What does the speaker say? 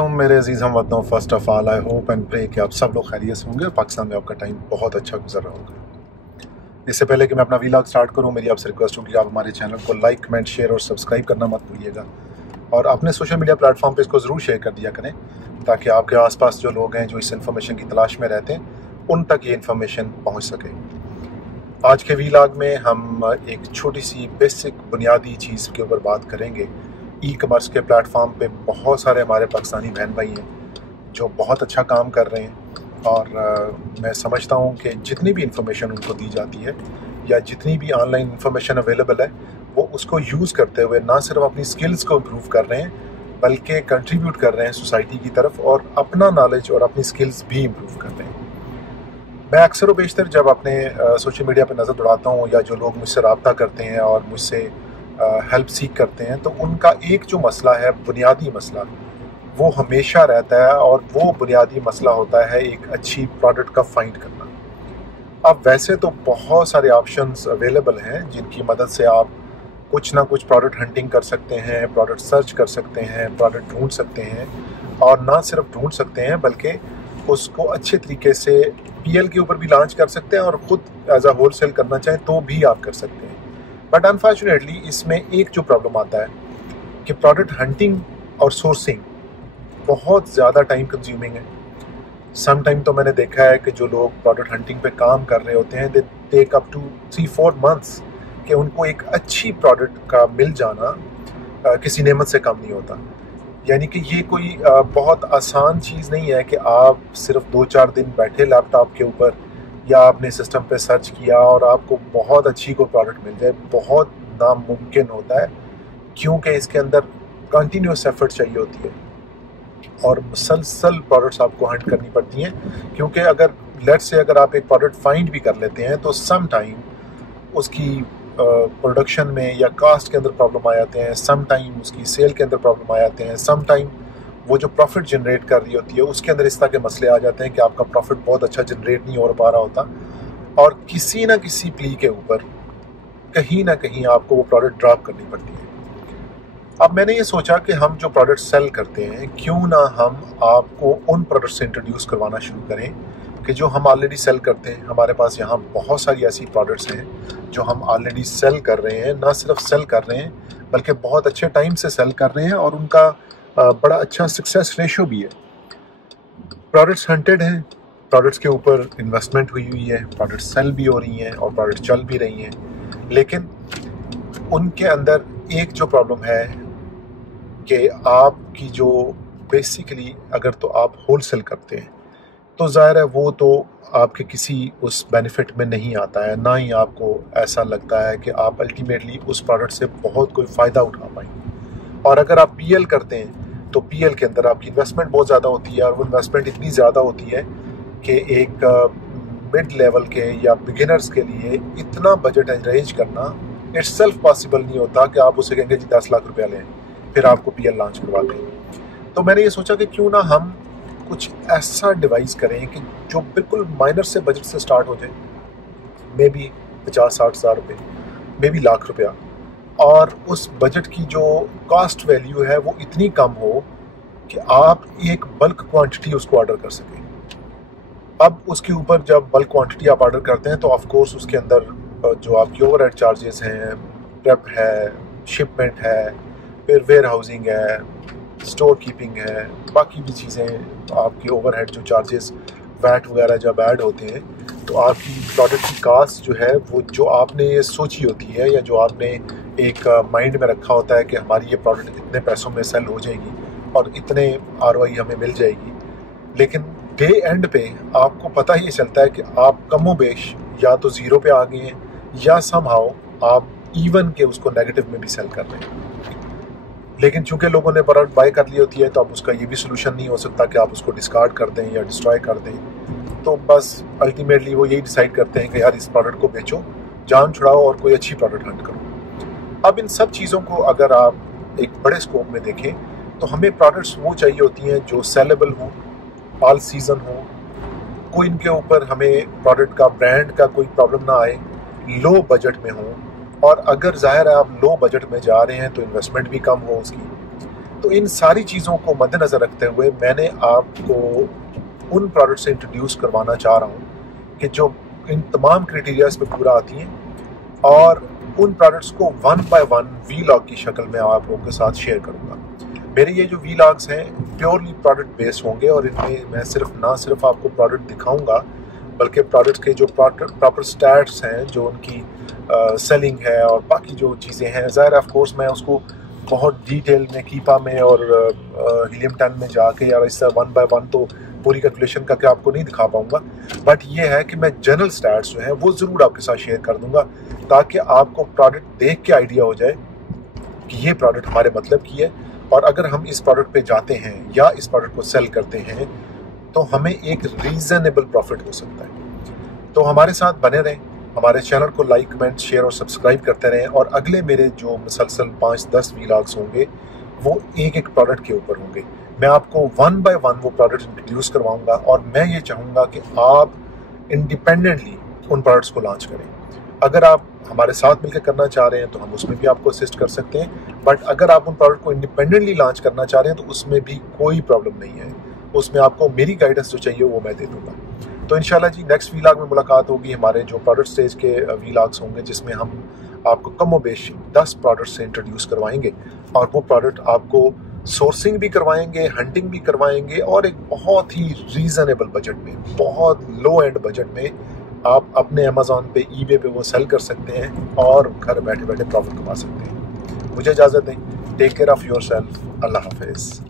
वालेकुम मेरे अजीज़ हम वतनों। First of all I hope and pray कि आप सब लोग खैरियत से होंगे और पाकिस्तान में आपका टाइम बहुत अच्छा गुजर रहा होगा। इससे पहले कि मैं अपना वीलॉग स्टार्ट करूं, मेरी आपसे रिक्वेस्ट होगी कि आप हमारे चैनल को लाइक, कमेंट, शेयर और सब्सक्राइब करना मत भूलिएगा और अपने सोशल मीडिया प्लेटफॉर्म पे इसको ज़रूर शेयर कर दिया करें ताकि आपके आसपास जो लोग हैं जो इस इन्फॉर्मेशन की तलाश में रहते हैं उन तक ये इन्फॉर्मेशन पहुँच सके। आज के वीलॉग में हम एक छोटी सी बेसिक बुनियादी चीज़ के ऊपर बात करेंगे। ई कमर्स के प्लेटफॉर्म पे बहुत सारे हमारे पाकिस्तानी बहन भाई हैं जो बहुत अच्छा काम कर रहे हैं और मैं समझता हूँ कि जितनी भी इंफॉर्मेशन उनको दी जाती है या जितनी भी ऑनलाइन इंफॉर्मेशन अवेलेबल है वो उसको यूज़ करते हुए ना सिर्फ अपनी स्किल्स को इम्प्रूव कर रहे हैं बल्कि कंट्रीब्यूट कर रहे हैं सोसाइटी की तरफ और अपना नॉलेज और अपनी स्किल्स भी इम्प्रूव कर रहे हैं। मैं अक्सर व बेशतर जब अपने सोशल मीडिया पर नज़र दौड़ाता हूँ या जो लोग मुझसे रब्ता करते हैं और मुझसे हेल्प सीख करते हैं तो उनका एक जो मसला है, बुनियादी मसला, वो हमेशा रहता है और वो बुनियादी मसला होता है एक अच्छी प्रोडक्ट का फाइंड करना। अब वैसे तो बहुत सारे ऑप्शंस अवेलेबल हैं जिनकी मदद से आप कुछ ना कुछ प्रोडक्ट हंटिंग कर सकते हैं, प्रोडक्ट सर्च कर सकते हैं, प्रोडक्ट ढूंढ सकते हैं और ना सिर्फ ढूंढ सकते हैं बल्कि उसको अच्छे तरीके से पीएल के ऊपर भी लॉन्च कर सकते हैं और ख़ुद एज अ होल सेल करना चाहें तो भी आप कर सकते हैं। बट अनफॉर्चुनेटली इसमें एक जो प्रॉब्लम आता है कि प्रोडक्ट हंटिंग और सोर्सिंग बहुत ज़्यादा टाइम कंज्यूमिंग है। सम टाइम तो मैंने देखा है कि जो लोग प्रोडक्ट हंटिंग पे काम कर रहे होते हैं they take up to 3-4 months कि उनको एक अच्छी प्रोडक्ट का मिल जाना किसी नेमत से कम नहीं होता। यानी कि ये कोई बहुत आसान चीज़ नहीं है कि आप सिर्फ 2-4 दिन बैठे लैपटॉप के ऊपर या आपने सिस्टम पे सर्च किया और आपको बहुत अच्छी कोई प्रोडक्ट मिल जाए। बहुत नामुमकिन होता है क्योंकि इसके अंदर कंटिन्यूस एफर्ट चाहिए होती है और मुसलसल प्रोडक्ट्स आपको हंट करनी पड़ती हैं क्योंकि अगर लेट्स से अगर आप एक प्रोडक्ट फाइंड भी कर लेते हैं तो सम टाइम उसकी प्रोडक्शन में या कास्ट के अंदर प्रॉब्लम आ जाते हैं, सम टाइम उसकी सेल के अंदर प्रॉब्लम आ जाते हैं, सम टाइम वो जो प्रॉफिट जनरेट कर रही होती है उसके अंदर इस तरह के मसले आ जाते हैं कि आपका प्रॉफिट बहुत अच्छा जनरेट नहीं हो पा रहा होता और किसी ना किसी प्ली के ऊपर कहीं ना कहीं आपको वो प्रोडक्ट ड्रॉप करनी पड़ती है। अब मैंने ये सोचा कि हम जो प्रोडक्ट सेल करते हैं क्यों ना हम आपको उन प्रोडक्ट से इंट्रोड्यूस करवाना शुरू करें कि जो हम ऑलरेडी सेल करते हैं। हमारे पास यहाँ बहुत सारी ऐसी प्रोडक्ट्स हैं जो हम ऑलरेडी सेल कर रहे हैं, ना सिर्फ सेल कर रहे हैं बल्कि बहुत अच्छे टाइम से सेल कर रहे हैं और उनका बड़ा अच्छा सक्सेस रेशो भी है। प्रोडक्ट्स हंटेड हैं, प्रोडक्ट्स के ऊपर इन्वेस्टमेंट हुई है, प्रोडक्ट्स सेल भी हो रही हैं और प्रोडक्ट्स चल भी रही हैं, लेकिन उनके अंदर एक जो प्रॉब्लम है कि आपकी जो बेसिकली अगर तो आप होल सेल करते हैं तो ज़ाहिर है वो तो आपके किसी उस बेनिफिट में नहीं आता है, ना ही आपको ऐसा लगता है कि आप अल्टीमेटली उस प्रोडक्ट से बहुत कोई फ़ायदा उठा पाएंगे। और अगर आप पीएल करते हैं तो पीएल के अंदर आपकी इन्वेस्टमेंट बहुत ज़्यादा होती है और वो इन्वेस्टमेंट इतनी ज़्यादा होती है कि एक मिड लेवल के या बिगिनर्स के लिए इतना बजट अरेंज करना इट्स सेल्फ पॉसिबल नहीं होता कि आप उसे कहेंगे जी 10 लाख रुपया लें फिर आपको पीएल लॉन्च करवा दें। तो मैंने ये सोचा कि क्यों ना हम कुछ ऐसा डिवाइस करें कि जो बिल्कुल माइनर से बजट से स्टार्ट हो जाए, मे बी 50-60 हज़ार रुपये, मे बी लाख रुपया, और उस बजट की जो कॉस्ट वैल्यू है वो इतनी कम हो कि आप एक बल्क क्वांटिटी उसको ऑर्डर कर सकें। अब उसके ऊपर जब बल्क क्वांटिटी आप ऑर्डर करते हैं तो ऑफ कोर्स उसके अंदर जो आपकी ओवरहेड चार्जेस हैं, प्रेप है, शिपमेंट है, फिर वेयर हाउसिंग है, स्टोर कीपिंग है, बाकी भी चीज़ें आपकी ओवरहेड जो चार्जेस वैट वगैरह जब ऐड होते हैं तो आपकी प्रोडक्ट की कास्ट जो है वो जो आपने सोची होती है या जो आपने एक माइंड में रखा होता है कि हमारी ये प्रोडक्ट इतने पैसों में सेल हो जाएगी और इतने ROI हमें मिल जाएगी, लेकिन डे एंड पे आपको पता ही चलता है कि आप कमोबेश या तो ज़ीरो पे आ गए हैं या समहाउ आप इवन के उसको नेगेटिव में भी सेल कर रहे हैं। लेकिन चूंकि लोगों ने प्रोडक्ट बाय कर ली होती है तो अब उसका ये भी सोल्यूशन नहीं हो सकता कि आप उसको डिस्कार्ड कर दें या डिस्ट्रॉय कर दें। तो बस अल्टीमेटली वो यही डिसाइड करते हैं कि यार इस प्रोडक्ट को बेचो, जान छुड़ाओ और कोई अच्छी प्रोडक्ट हंट करो। अब इन सब चीज़ों को अगर आप एक बड़े स्कोप में देखें तो हमें प्रोडक्ट्स वो चाहिए होती हैं जो सेलेबल हों, ऑल सीज़न हो, कोई इनके ऊपर हमें प्रोडक्ट का ब्रांड का कोई प्रॉब्लम ना आए, लो बजट में हो और अगर ज़ाहिर है आप लो बजट में जा रहे हैं तो इन्वेस्टमेंट भी कम हो उसकी। तो इन सारी चीज़ों को मद्देनज़र रखते हुए मैंने आपको उन प्रोडक्ट से इंट्रोड्यूस करवाना चाह रहा हूँ कि जो इन तमाम क्राइटेरियाज पे पूरा आती हैं, और उन प्रोडक्ट्स को 1 बाय 1 वीलॉग की शक्ल में आप लोगों के साथ शेयर करूँगा। मेरे ये जो वीलॉग्स हैं प्योरली प्रोडक्ट बेस्ड होंगे, और इनमें मैं ना सिर्फ आपको प्रोडक्ट दिखाऊंगा बल्कि प्रोडक्ट्स के जो प्रॉपर स्टैट्स हैं, जो उनकी सेलिंग है और बाकी जो चीज़ें हैं, ज़ाहिर ऑफ कोर्स मैं उसको बहुत डिटेल में कीपा में और हीलियम 10 में जाके या इस 1 बाय 1 तो पूरी कैलकुलेशन करके आपको नहीं दिखा पाऊंगा, बट ये है कि मैं जनरल स्टैट्स जो हैं वो ज़रूर आपके साथ शेयर कर दूंगा, ताकि आपको प्रोडक्ट देख के आइडिया हो जाए कि ये प्रोडक्ट हमारे मतलब की है, और अगर हम इस प्रोडक्ट पे जाते हैं या इस प्रोडक्ट को सेल करते हैं तो हमें एक रीज़नेबल प्रॉफिट हो सकता है। तो हमारे साथ बने रहें, हमारे चैनल को लाइक, कमेंट, शेयर और सब्सक्राइब करते रहें, और अगले मेरे जो मुसलसल 5-10 वीलॉग्स होंगे वो एक प्रोडक्ट के ऊपर होंगे। मैं आपको 1 बाय 1 वो प्रोडक्ट इंट्रोड्यूस करवाऊंगा, और मैं ये चाहूँगा कि आप इंडिपेंडेंटली उन प्रोडक्ट्स को लॉन्च करें। अगर आप हमारे साथ मिलकर करना चाह रहे हैं तो हम उसमें भी आपको असिस्ट कर सकते हैं, बट अगर आप उन प्रोडक्ट को इंडिपेंडेंटली लॉन्च करना चाह रहे हैं तो उसमें भी कोई प्रॉब्लम नहीं है, उसमें आपको मेरी गाइडेंस जो चाहिए वो मैं दे दूँगा। तो इंशाल्लाह जी नेक्स्ट वीलॉग में मुलाकात होगी। हमारे जो प्रोडक्ट स्टेज के वीलॉग्स होंगे जिसमें हम आपको कम व बेश 10 प्रोडक्ट से इंट्रोड्यूस करवाएंगे, और वो प्रोडक्ट आपको सोर्सिंग भी करवाएंगे, हंटिंग भी करवाएंगे, और एक बहुत ही रीज़नेबल बजट में, बहुत लो एंड बजट में आप अपने अमेज़ॉन पे, ईबे पे वो सेल कर सकते हैं और घर बैठे बैठे प्रॉफिट कमा सकते हैं। मुझे इजाज़त दें। Take care of your self. अल्लाह हाफिज़।